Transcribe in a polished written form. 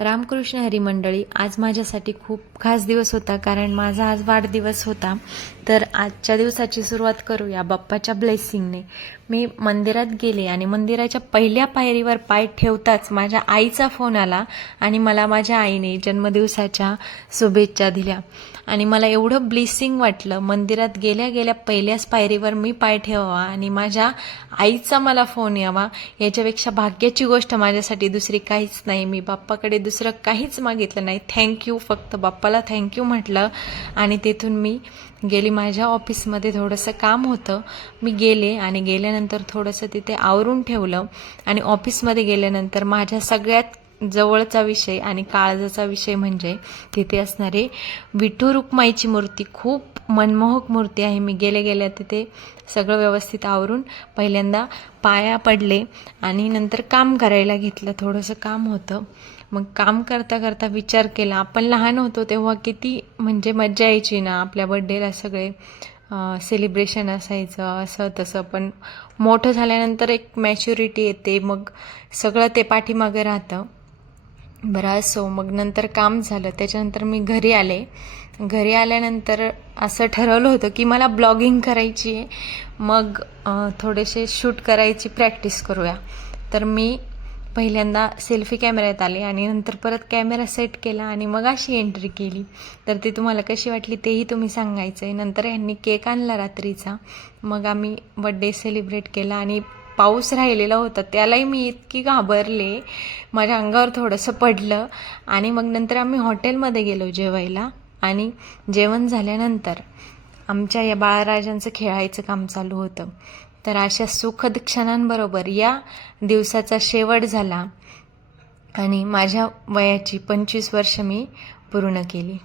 रामकृष्ण हरी मंडळी, आज माझ्यासाठी खूप खास दिवस होता, कारण माझा आज वाढदिवस होता. तर आजच्या दिवसाची सुरुवात करूया बाप्पाच्या ब्लेसिंगने. मी मंदिरात गेले आणि मंदिराच्या पहिल्या पायरीवर पाय ठेवताच माझ्या आईचा फोन आला आणि मला माझ्या आईने जन्मदिवसाच्या शुभेच्छा दिल्या. आणि मला एवढं ब्लेसिंग वाटलं, मंदिरात गेल्या गेल्या पहिल्याच पायरीवर मी पाय ठेवावा आणि माझ्या आईचा मला फोन यावा, याच्यापेक्षा भाग्याची गोष्ट माझ्यासाठी दुसरी काहीच नाही. मी बाप्पाकडे दुसरं काहीच मागितलं नाही. थँक्यू, फक्त बाप्पाला थँक्यू म्हटलं. आणि तिथून मी गेली माझ्या ऑफिसमध्ये. थोडंसं काम होतं, मी गेले आणि गेल्यानंतर थोडंसं तिथे आवरून ठेवलं. आणि ऑफिसमध्ये गेल्यानंतर माझ्या सगळ्यात जवळचा विषय आणि काळजाचा विषय म्हणजे तिथे असणारे विठू रुक्माईची मूर्ती. खूप मनमोहक मूर्ती आहे. मी गेल्या तिथे सगळं व्यवस्थित आवरून पहिल्यांदा पाया पडले आणि नंतर काम करायला घेतलं. थोडंसं काम होतं. मग काम करता करता विचार केला, आपण लहान होतो तेव्हा किती म्हणजे मज्जा यायची ना, आपल्या बड्डेला सगळे सेलिब्रेशन असायचं असं तसं. पण मोठं झाल्यानंतर एक मॅच्युरिटी येते, मग सगळं ते पाठीमागे राहतं. बरं असो, मग नंतर काम झालं. त्याच्यानंतर मी घरी आले. घरी आल्यानंतर असं ठरवलं होतं की मला ब्लॉगिंग करायची आहे, मग थोडेसे शूट करायची प्रॅक्टिस करूया. तर मी पहिल्यांदा सेल्फी कॅमेऱ्यात आले आणि नंतर परत कॅमेरा सेट केला आणि मग अशी एंट्री केली. तर ती तुम्हाला कशी वाटली तेही तुम्ही सांगायचं आहे. नंतर ह्यांनी केक आणला रात्रीचा, मग आम्ही बड्डे सेलिब्रेट केला. आणि पाऊस राहिलेला होता, त्यालाही मी इतकी घाबरले, माझ्या अंगावर थोडंसं पडलं. आणि मग नंतर आम्ही हॉटेलमध्ये गेलो जेवायला. आणि जेवण झाल्यानंतर आमच्या या बाळराजांचं खेळायचं काम चालू होतं. तर अशा सुखद क्षणांबरोबर या दिवसाचा शेवट झाला आणि माझ्या वयाची 25 वर्ष मी पूर्ण केली.